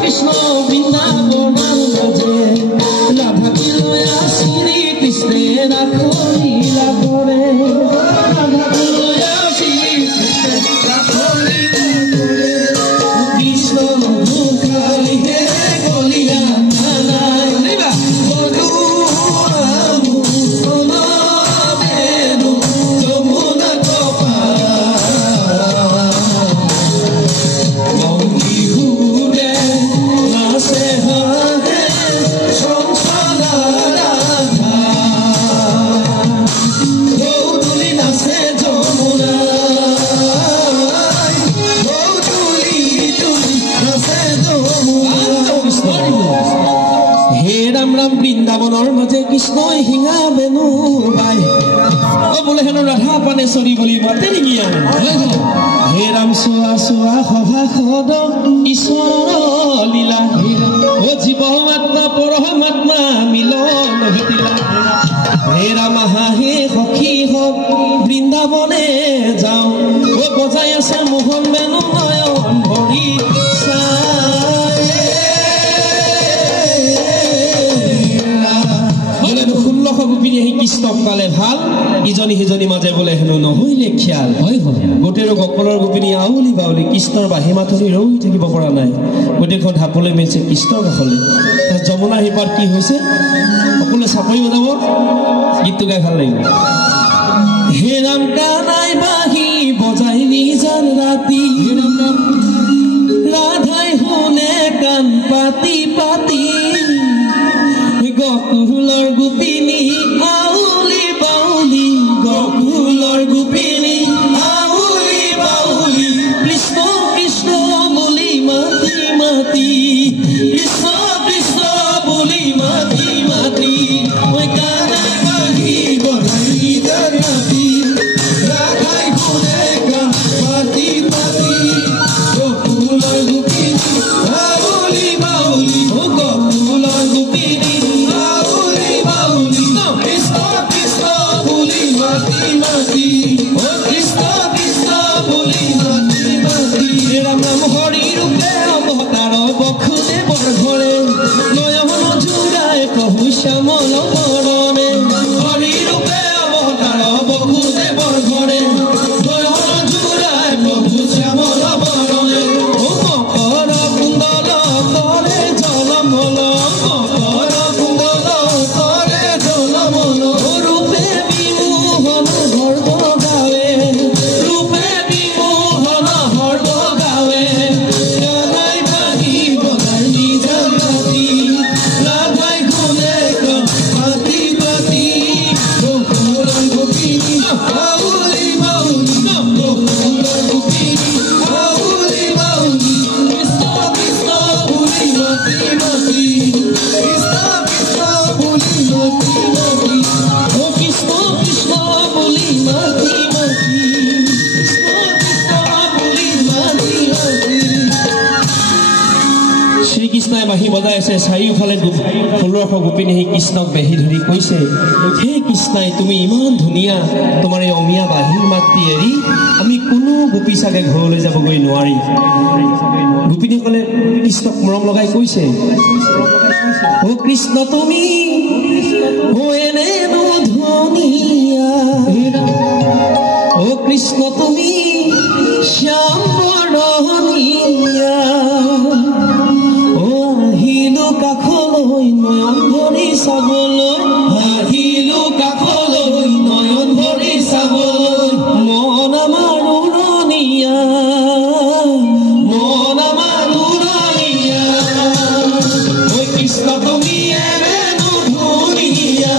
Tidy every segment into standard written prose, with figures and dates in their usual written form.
Krishna से है संसारा राधा गौतुली नाचे जमुना गौतुली नाचे जमुना हे राम राम বৃন্দাবনৰ মাজে কৃষ্ণই হিঙা বেনু বাই ও বলে হেন ৰাধা পানেশ্বৰী বুলি মাতে নেকি হে ৰাম চোৱা চোৱা সভা সদ ঈশ্বৰ লীলা ও জীৱ আত্মা পৰমাত্মা মিলন ঘটিলা হে ৰাম হাঁহি সখী হওক বৃন্দাবনে যাওঁ ও বজাই আছে মোহন বেনু নয়ন ভৰি গোপিনী আহি কৃষ্ণক পালে ভাল ইজনী সিজনী মাজে বোলে হেনো নহৈলে খিয়াল গোটেই গকলৰ গোপিনী আউলি বাউলি কৃষ্ণৰ বাঁহী মাথনি ৰৈ থাকিব পৰা নাই গোটেইখন ঢাপলৈ মেলিছে কৃষ্ণৰ কাষলৈ যমুনা সিপাৰ কি হৈছে সকলোৱে চাপৰি বজাব গীতটো গাই ভাল লাগিব হে ৰাম কানাই বাঁহী বজাই নিজান ৰাতি ৰাধাই শুনে কাণ পাতি পাতি গকুলৰ গোপিনী আউলি বাউলি গকুলৰ গোপিনী আউলি বাউলি কৃষ্ণ কৃষ্ণ বুলি মাতি মাতি কৃষ্ণ কৃষ্ণ বুলি মাতি মাতি মই কানাই বাঁহী বজাই নিজান ৰাতি ৰাধাই শুনে কাণ পাতি পাতি গকুলৰ গোপিনী আউলি বাউলি গকুলৰ গোপিনী রাম রাম হরি রূপে অবতার বক্ষুতে বরঘরে নয়ন জুড়ায় প্রভু শ্যামল বরণে হরি রূপে অবতার বক্ষুতে বরঘরে নয়ন জুড়ায় প্রভু শ্যামল বরণে ও মকর কুণ্ডল করে জলমল মকর কুণ্ডল করে জলমল রূপে বিমোহন ধর্ম গাৱে ৰূপে বিমোহন ধৰ্ম গাৱে কানাই বাঁহী বজাই নিজান ৰাতি ৰাধাই শুনে কাণ পাতি পাতি গকুলৰ গোপিনী আউলি বাউলি গকুলৰ গোপিনী আউলি বাউলি কৃষ্ণ কৃষ্ণ বুলি মাতি মাতি কৃষ্ণ কৃষ্ণ বুলি মাতি মাতি ও কৃষ্ণ কৃষ্ণ বুলি মাতি মাতি কৃষ্ণ কৃষ্ণ বুলি মাতি মাতি শ্ৰীকৃষ্ণই বাঁহী বজাই আছে চাৰিওফালে ১৬০০ গোপিনী সেই কৃষ্ণক বেহি ধৰি কৈছে হে কৃষ্ণই তুমি ইমান ধুনীয়া তোমাৰ এই অমীয়া বাঁহীৰ মাতটি এৰি আমি কোনো গোপী চাগে ঘৰলৈ যাবগৈ নোৱাৰি গোপিনীসকলে কৃষ্ণক মৰম লগাই কৈছে ও কৃষ্ণ তুমি ও এনেনো ধুনীয়া ও কৃষ্ণ তুমি শ্যাম বৰণীয়া ও আহিলো কাষলৈ নয়ন ভৰি চাবলৈ আহিলো কাষলৈ নয়ন ভৰি চাবলৈ মন আমাৰ উৰণীয়া মন আমাৰ উৰণীয়া ঐ কৃষ্ণ তুমি এনেনো ধুনীয়া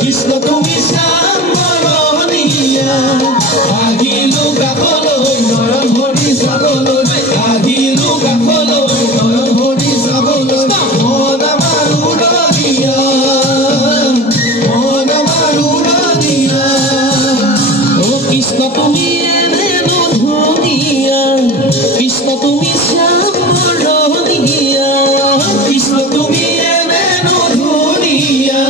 কৃষ্ণ তুমি শ্যাম বৰণীয়া আহিলো কাষলৈ নয়ন ভৰি চাবলৈ আহিলো কাষলৈ নয়ন ভৰি চাবলৈ মন আমাৰ উৰণীয়া মন আমাৰ উৰণীয়া ও কৃষ্ণ তুমি এনেনো ধুনীয়া কৃষ্ণ তুমি শ্যাম বৰণীয়া কৃষ্ণ তুমি এনেনো ধুনীয়া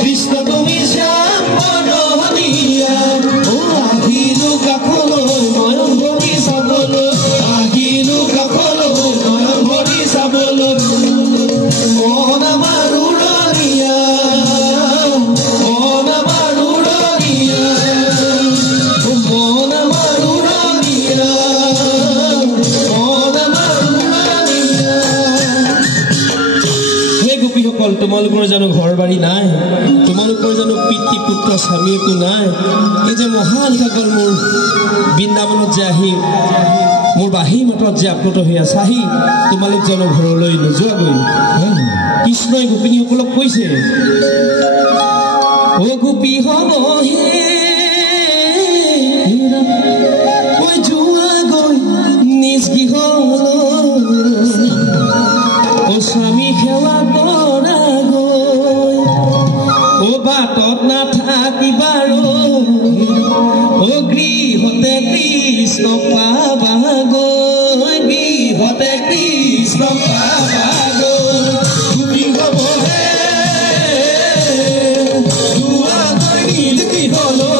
কৃষ্ণ তুমি শ্যাম বৰণীয়া ও আহিলো কাষলৈ নয়ন ভৰি চাবলৈ আহিলো কাষলৈ নয়ন ভৰি চাবলৈ মন আমাৰ উৰণীয়া মন আমাৰ উৰণীয়া মন আমাৰ উৰণীয়া মন আমাৰ উৰণীয়া হে গোপীসকল তোমালোকৰ জানো ঘৰ বাৰী নাই তোমালোকৰ জানো পিতৃ পুত্ৰ স্বামী একো নাই এই যে মহান সাগৰ মোৰ বৃন্দাবনত যে আহি মোৰ বাঁহী মতত যে আপ্লুত হৈ আছে আহি তোমালোক জানো ঘৰলৈ নোযোৱাগৈ কৃষ্ণই গোপিনীসকলক কৈছে ও গোপী হ'ব হে কৈ যোৱাগৈ নিজ গৃহলৈ ও স্বামী সেৱা কৰাগৈ ও বাটত নাথাকিবাৰো ও গৃহতে কৃষ্ণ পাবাগৈ গৃহতে কৃষ্ণ পাবাগৈ গোপী হ'ব হে যোৱাগৈ নিজ গৃহলৈ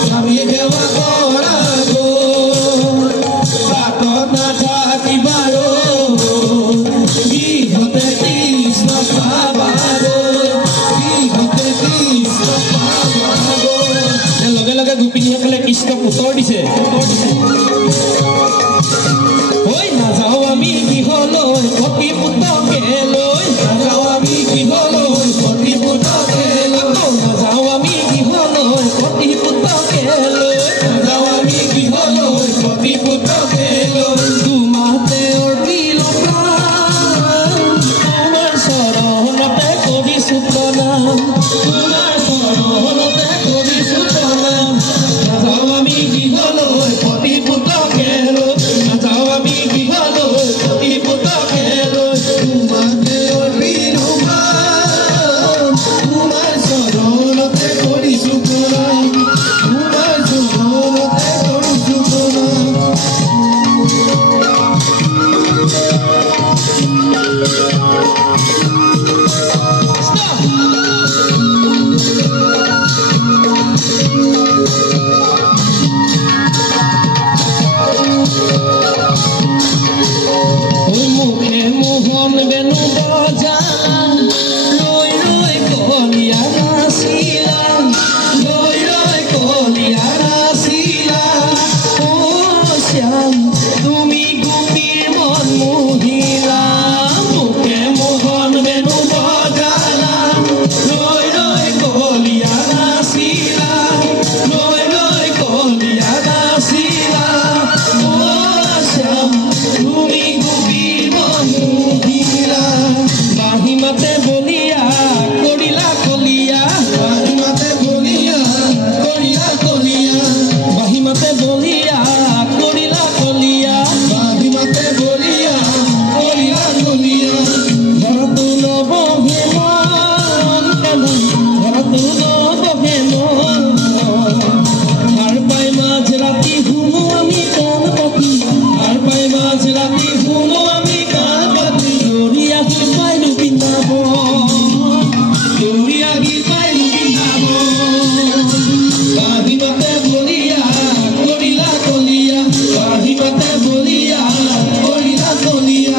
স্বামী সেৱা কৰাগৈ বাটত নাথাকিবাৰো গৃহতে কৃষ্ণ পাবাগৈ গৃহতে কৃষ্ণ পাবাগৈ লগে লগে গোপিনীসকলে কৃষ্ণক উত্তৰ দিছে ঐ নাযাওঁ আমি গৃহলৈ পতি পুতকে লৈ নাযাওঁ আমি গৃহলৈ পতি পুতকে লৈ নাযাওঁ আমি গৃহলৈ পতি পুতকে লৈ নাযাওঁ আমি গৃহলৈ পতি পুতকে লৈ তোমাতে অৰ্পিল তোমাৰ চৰণতে কৰিছো প্ৰণাম তোমাৰ চৰণতে কৰিছো প্ৰণাম নাযাওঁ আমি গৃহলৈ পতি পুতকে লৈ নাযাওঁ আমি গৃহলৈ পতি পুতকে লৈ তোমাতে অৰ্পিল তোমাৰ চৰণতে কৰিছো প্ৰণাম তোমাৰ চৰণতে কৰিছো প্ৰণাম মুখে মোহন বেনু বজালা ৰৈ ৰৈ কলিয়া নাচিলা ৰৈ ৰৈ কলিয়া নাচিলা ও শ্যাম তুমি গোপীৰ মন মোহিলা মুখে মোহন বেনু বজালা ৰৈ ৰৈ কলিয়া নাচিলা ৰৈ ৰৈ কলিয়া নাচিলা ও শ্যাম তুমি বাঁহী মাতে বলিয়া কৰিলা কলিয়া বাঁহী মাতে বলিয়া কৰিলা কলিয়া বাঁহী মাতে বলিয়া কৰিলা কলিয়া বাঁহী মাতে বলিয়া কৰিলা কলিয়া ঘৰতো নবহে মন ঘৰতো নবহে মন হাৰ পাই মাঝ ৰাতি শুনো আমি কাণ পাতি হাৰ পাই মাঝ ৰাতি শুনো আমি কাণ পাতি দৌৰিয়া গৈ পাইলো বৃন্দাবন দৌৰিয়া গৈ পাইলো বৃন্দাবন বাঁহী মাতে বলিয়া কৰিলা কলিয়া বাঁহী মাতে বলিয়া কৰিলা কলিয়া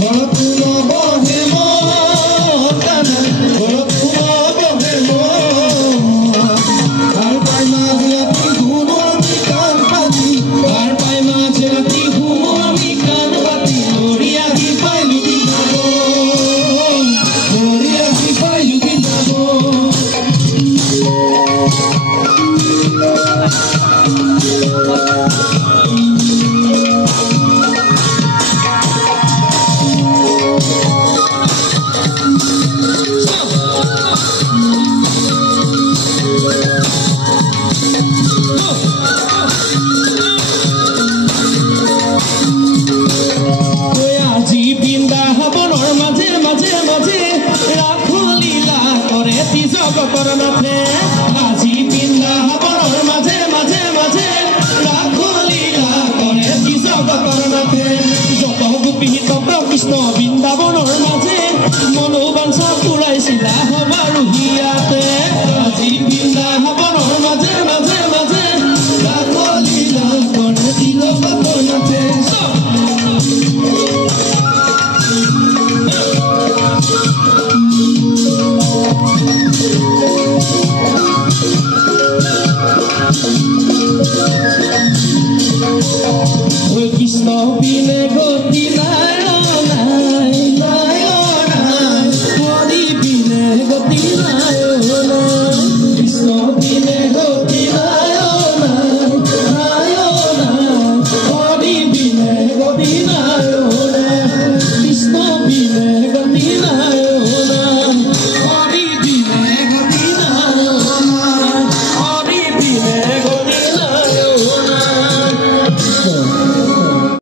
ঘৰতো নবহে মন ঘৰতো নবহে মন হাৰ পাই মাঝ ৰাতি শুনো আমি কাণ পাতি হাৰ পাই মাঝ ৰাতি শুনো আমি কাণ পাতি দৌৰিয়া গৈ পাইলো বৃন্দাবন দৌৰিয়া গৈ পাইলো বৃন্দাবন আজি বৃন্দাবনৰ মাজে মাজে মাজে ৰাসলীলা কৰে জগতৰ নাথে আজি বৃন্দাবনৰ মাজে মাজে মাজে ৰাসলীলা কৰে জগতৰ নাথে যত গোপী তত কৃষ্ণ বৃন্দাবন